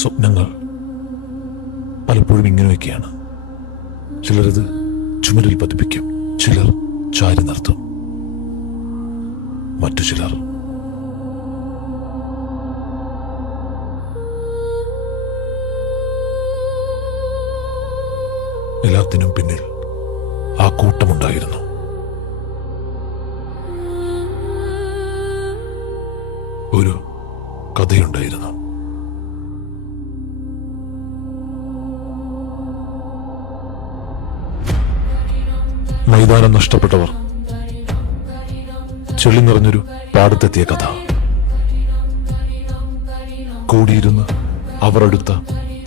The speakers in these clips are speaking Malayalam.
സ്വപ്നങ്ങൾ പലപ്പോഴും ഇങ്ങനെയൊക്കെയാണ്. ചിലരത് ചുമരിൽ പതിപ്പിക്കും, ചിലർ ചാരി നിർത്തും, മറ്റു ചിലർ എല്ലാത്തിനും പിന്നിൽ ആ കൂട്ടമുണ്ടായിരുന്നു. ഒരു കഥയുണ്ടായിരുന്നു. മൈതാനം നഷ്ടപ്പെട്ടവർ, ചെളി നിറഞ്ഞൊരു പാടത്തെത്തിയ കഥ, കൂടിയിരുന്ന് അവർ എടുത്ത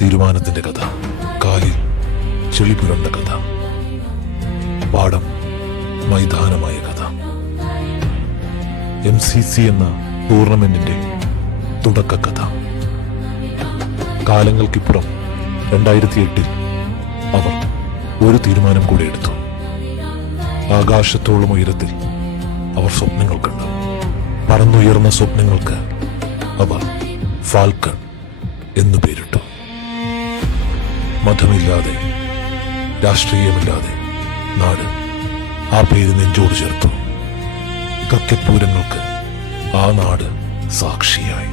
തീരുമാനത്തിന്റെ കഥ, കാലിൽ ചെളി പുരണ്ട കഥ, പാടം മൈതാനമായ കഥ, MCC എന്ന ടൂർണമെന്റിന്റെ തുടക്കക്കഥ. കാലങ്ങൾക്കിപ്പുറം 2008 അവർ ഒരു തീരുമാനം കൂടെ എടുത്തു. ആകാശത്തോളം ഉയരത്തിൽ അവർ സ്വപ്നങ്ങൾ കണ്ടു. പറന്നുയർന്ന സ്വപ്നങ്ങൾക്ക് അവർ ഫാൽക്കൺ എന്നു പേരിട്ടു. മതമില്ലാതെ, രാഷ്ട്രീയമില്ലാതെ നാട് ആ പേര് നെഞ്ചോട് ചേർത്തു. ക്രിക്കറ്റ് പൂരങ്ങൾക്ക് ആ നാട് സാക്ഷിയായി.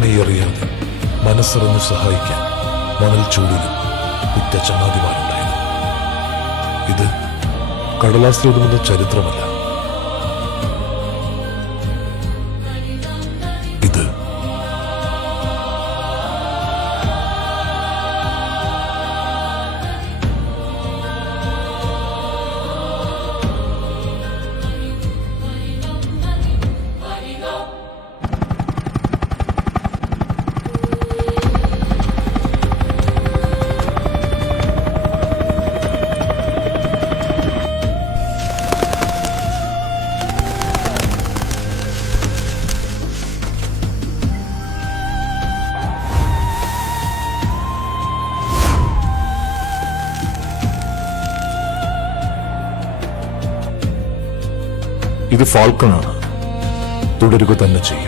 നെയ്യറിയാതെ മനസ്സറിഞ്ഞു സഹായിക്കാൻ മണൽ ചൂടിലും ഉറ്റ ചങ്ങാതിമാരുണ്ടായിരുന്നു. ഇത് കടലാസിലൊതുങ്ങുന്ന ചരിത്രമല്ല. ഇത് ഇത് ഫാൽക്കണാണ്. തുടരുക തന്നെ ചെയ്യും.